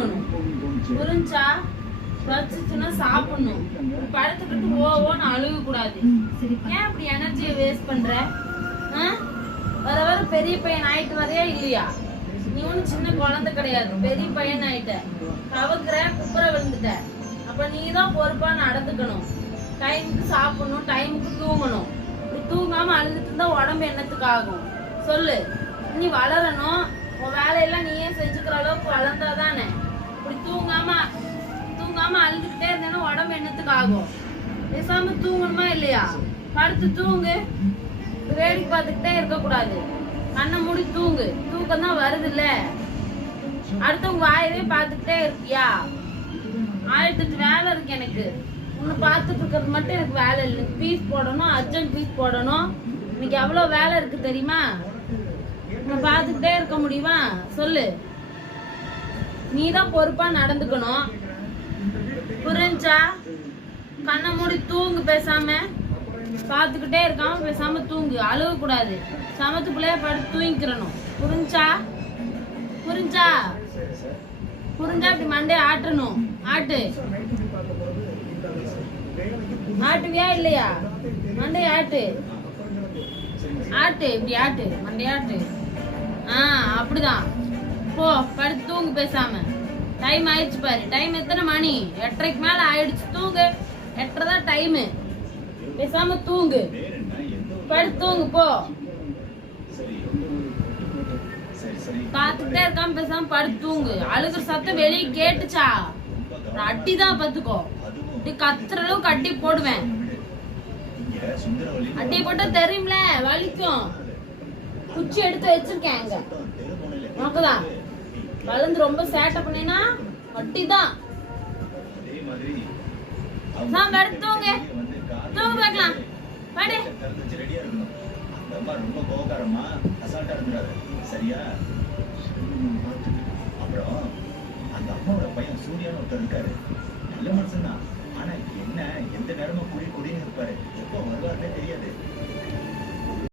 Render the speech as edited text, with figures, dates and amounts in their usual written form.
தூங்கணும். புரிஞ்சா? பசிச்சுன்னா சாப்பிடணும். படுத்துக்கிட்டு ஓன்னு அழுக கூடாது. ஏன் அப்படி எனர்ஜியை வேஸ்ட் பண்ற? வர வர பெரிய பையன் ஆயிட்டு வரையா இல்லையா? நீ ஒன்னும் சின்ன குழந்தை கிடையாது, பெரிய பையன் ஆயிட்ட. கவக்குற குப்புற விழுந்துட்ட. அப்ப நீதான் பொறுப்பா நடந்துக்கணும். டைமுக்கு சாப்பிடணும், டைமுக்கு தூங்கணும். இப்படி தூங்காம அழுதுட்டு இருந்தா உடம்பு என்னத்துக்கு ஆகும் சொல்லு? நீ வளரணும், உன் வேலையெல்லாம் நீயே செஞ்சுக்கிற அளவுக்கு வளர்ந்தாதானே. இப்படி தூங்காம அழுதுகிட்டே இருந்தேன்னா உடம்பு என்னத்துக்கு ஆகும்? பேசாம தூங்கணுமா இல்லையா? படுத்து தூங்கு. வேடிக்கை பார்த்துக்கிட்டே இருக்க கூடாது. கண்ணை மூடி தூங்கு. தூக்கம் தான் வருது இல்ல. அடுத்தவங்க வாயவே பார்த்துக்கிட்டே இருக்கியா? 1008 வேலை இருக்கு எனக்கு. உன்னை பார்த்துட்டு இருக்கிறது மட்டும் எனக்கு வேலை இல்லை. பீஸ் போடணும், அர்ஜென்ட் பீஸ் போடணும். இன்னைக்கு எவ்வளவு வேலை இருக்கு தெரியுமா? உன்னை பார்த்துக்கிட்டே இருக்க முடியுமா சொல்லு? நீதான் பொறுப்பா நடந்துக்கணும். புரிஞ்சா? கண்ணை மூடி தூங்கு. பேசாம பார்த்துக்கிட்டே இருக்காம பேசாம தூங்கு. அழுக கூடாது. சமத்துக்குள்ளே படுத்து தூங்கிக்கிறணும். புரிஞ்சா? புரிஞ்சா இப்படி மண்டே ஆட்டணும். ஆட்டுவியா இல்லையா? மண்டே ஆட்டு. இப்படி ஆட்டு, மண்டே ஆட்டு. அப்படிதான். போ படுத்து தூங்கு பேசாம. டைம் ஆயிடுச்சு பாரு. டைம் எத்தனை மணி? 8:30 மேல ஆயிடுச்சு. தூங்கு. 8:30 தான் டைமு. பேசாம தூங்கு. படுத்து தூங்கு போ. பாத்துக்கிட்டே இருக்காம பேசாம படுத்து தூங்கு. அழுகுற சத்தம் வெளியே கேட்டுச்சா அட்டிதான் பாத்துக்கோ. இப்படி கத்துற அளவுக்கு அட்டி போடுவேன். அட்டி போட்டா தெரியும்ல, வலிக்கும். குச்சி எடுத்து வச்சிருக்கேன் அங்க. உனக்குதான் வளர்ந்து ரொம்ப சேட்டை பண்ணினா அட்டிதான். படுத்து தூங்கு. தூங்கு பார்க்கலாம். படு. ரொம்ப கோவக்காரமா அசால்ட்டா இருந்துடாது சரியா? அப்புறம் அந்த அம்மாவோட பையன் சூர்யான்னு ஒருத்தர் இருக்காரு. நல்ல மனுஷன் தான். ஆனா என்ன எந்த நேரமும் குடின்னு இருப்பாரு. எப்போ வருவாருன்னே தெரியாது.